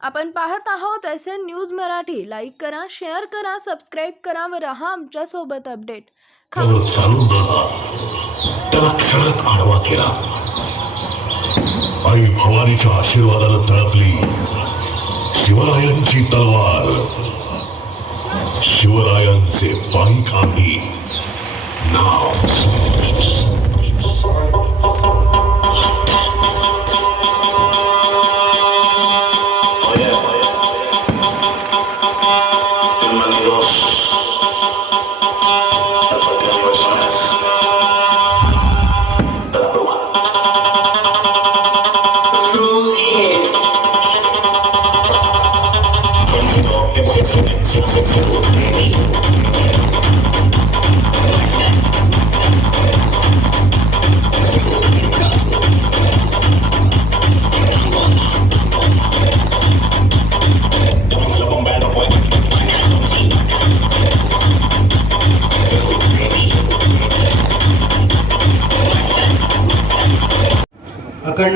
आपण पाहत आहोत S N news Marathi. Like करा शेअर करा सबस्क्राईब करा व रहा आमच्यासोबत अपडेट त्यावर चालून त्याला क्षणात आडवा केला. आई भवानीच्या आशीर्वादाला तळपली. शिवरायांची तलवार. शिवरायांचे पाणी काढली. नाव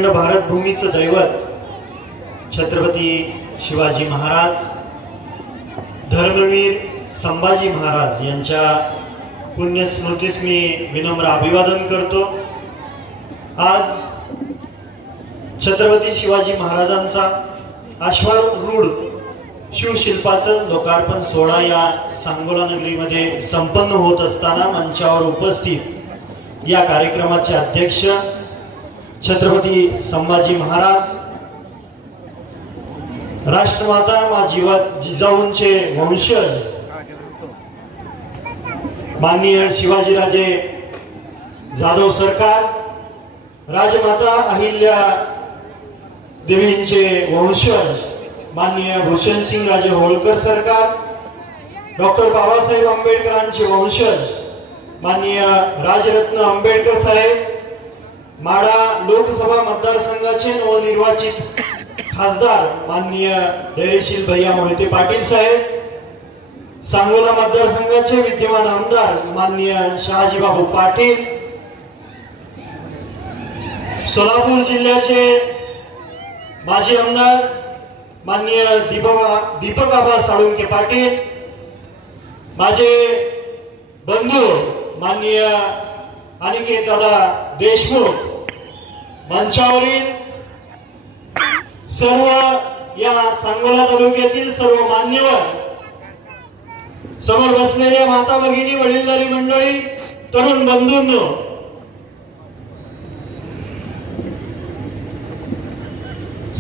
अखंड भारत भूमीचं दैवत छत्रपती शिवाजी महाराज धर्मवीर संभाजी महाराज यांच्या पुण्यस्मृतीस मी विनम्र अभिवादन करतो. आज छत्रपती शिवाजी महाराजांचा अश्वारूढ शिवशिल्पाचं लोकार्पण सोहळा या सांगोला नगरीमध्ये संपन्न होत असताना मंचावर उपस्थित या कार्यक्रमाचे अध्यक्ष छत्रपती संभाजी महाराज राष्ट्रमाता मा जीवा जिजाऊंचे वंशज माननीय शिवाजीराजे जाधव सरकार राजमाता अहिल्या देवींचे वंशज माननीय भूषणसिंग राजे होळकर सरकार डॉक्टर बाबासाहेब आंबेडकरांचे वंशज माननीय राजरत्न आंबेडकर साहेब माडा लोकसभा मतदारसंघाचे नवनिर्वाचित खासदार माननीय धैर्यशील भैया मोहिते पाटील साहेब सांगोला मतदारसंघाचे विद्यमान आमदार माननीय शहाजीबाबू पाटील सोलापूर जिल्ह्याचे माजी आमदार माननीय दीपबा दीपकाबा साळुंके पाटील माझे बंधू माननीय अनिकेत दादा देशमुख मंचावरील सर्व या सांगोला तालुक्यातील सर्व मान्यवर समोर बसलेल्या माता भगिनी वडीलधारी मंडळी तरुण बंधूंनो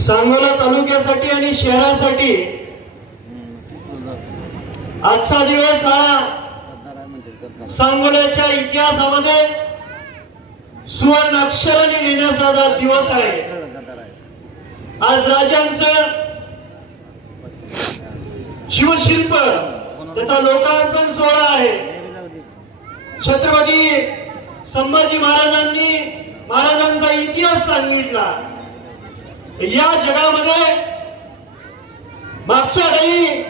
सांगोला तालुक्यासाठी आणि शहरासाठी आजचा दिवस हा सांगोल्याच्या इतिहासामध्ये सुवर्ण अक्षराने लिहिण्याचा जा दिवस आहे आज राजांचं शिवशिल्प त्याचा लोकार्पण सोहळा आहे. छत्रपती संभाजी महाराजांनी महाराजांचा इतिहास सांगितला. या जगामध्ये मागच्या काही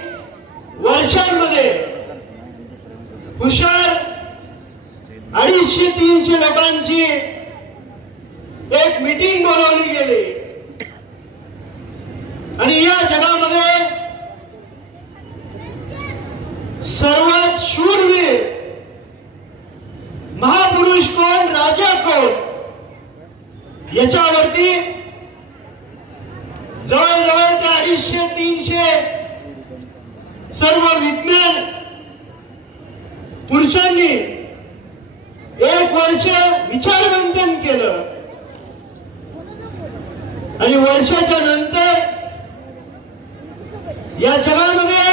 वर्षांमध्ये हुशार अडीचशे तीनशे लोकांची एक मीटिंग बोलावली गेली. आणि या जगामध्ये सर्वात शूरवीर महापुरुष कोण राजा कोण याच्यावरती जवळजवळ ते अडीचशे तीनशे सर्व विज्ञान पुरुषांनी वर्ष विचारमंथन केलं. आणि वर्षाच्या नंतर या जगामध्ये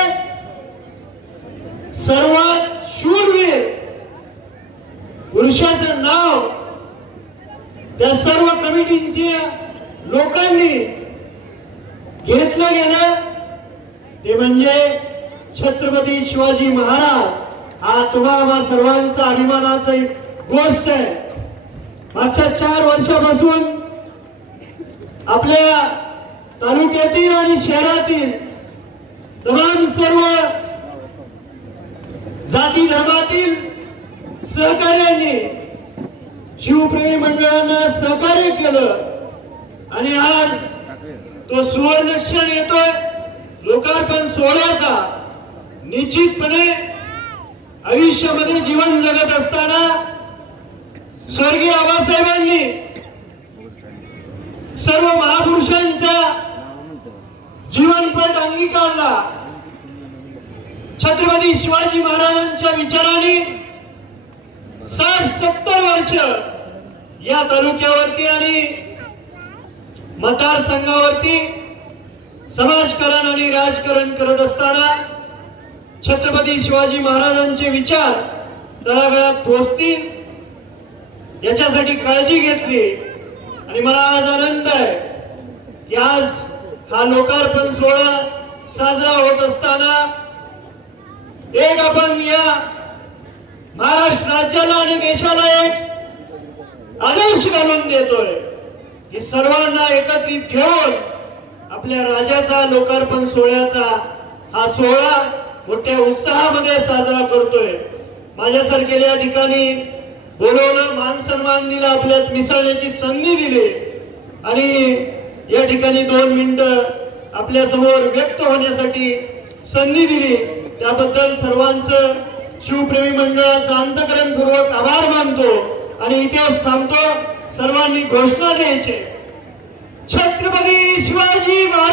सर्वात शूरवीर पुरुषाचं नाव त्या सर्व कमिटींच्या लोकांनी घेतलं गेलं. ते म्हणजे छत्रपती शिवाजी महाराज. हा तुम्हाला सर्वांचा अभिमानाचा गोष्ट आहे. मागच्या चार वर्षापासून आपल्या तालुक्यातील आणि शहरातील तमाम सर्व जाती धर्मातील सहकार्यांनी शिवप्रेमी मंडळांना सहकार्य केलं. आणि आज तो सुवर्ण क्षण येतोय. लोकार्पण सोहळ्याचा निश्चितपणे आयुष्यामध्ये जीवन जगत असताना स्वर्गीय आबासाहेबांनी सर्व महापुरुषांचा जीवनपट अंगीकारला. छत्रपती शिवाजी महाराजांच्या विचाराने साठ सत्तर वर्ष या तालुक्यावरती आणि मतदारसंघावरती समाजकारण आणि राजकारण करत असताना छत्रपती शिवाजी महाराजांचे विचार तळागाळात पोहोचतील. याच्यासाठी काळजी घेतली. आणि मला आज आनंद आहे की आज हा लोकार्पण सोहळा साजरा होत असताना एक आपण या महाराष्ट्र राज्याला आणि देशाला एक आदर्श घालून देतोय. की सर्वांना एकत्रित घेऊन आपल्या राजाचा लोकार्पण सोहळ्याचा हा सोहळा मोठ्या उत्साहामध्ये साजरा करतोय. माझ्यासारखेल्या या ठिकाणी बोलवलं मान सन्मान दिला आपल्यात मिसळण्याची संधी दिली. आणि या ठिकाणी दोन मिनिटं आपल्यासमोर व्यक्त होण्यासाठी संधी दिली. त्याबद्दल सर्वांचं शिवप्रेमी मंडळाचं अंतकरणपूर्वक आभार मानतो आणि इतिहास थांबतो. सर्वांनी घोषणा द्यायचे. छत्रपती शिवाजी महाराज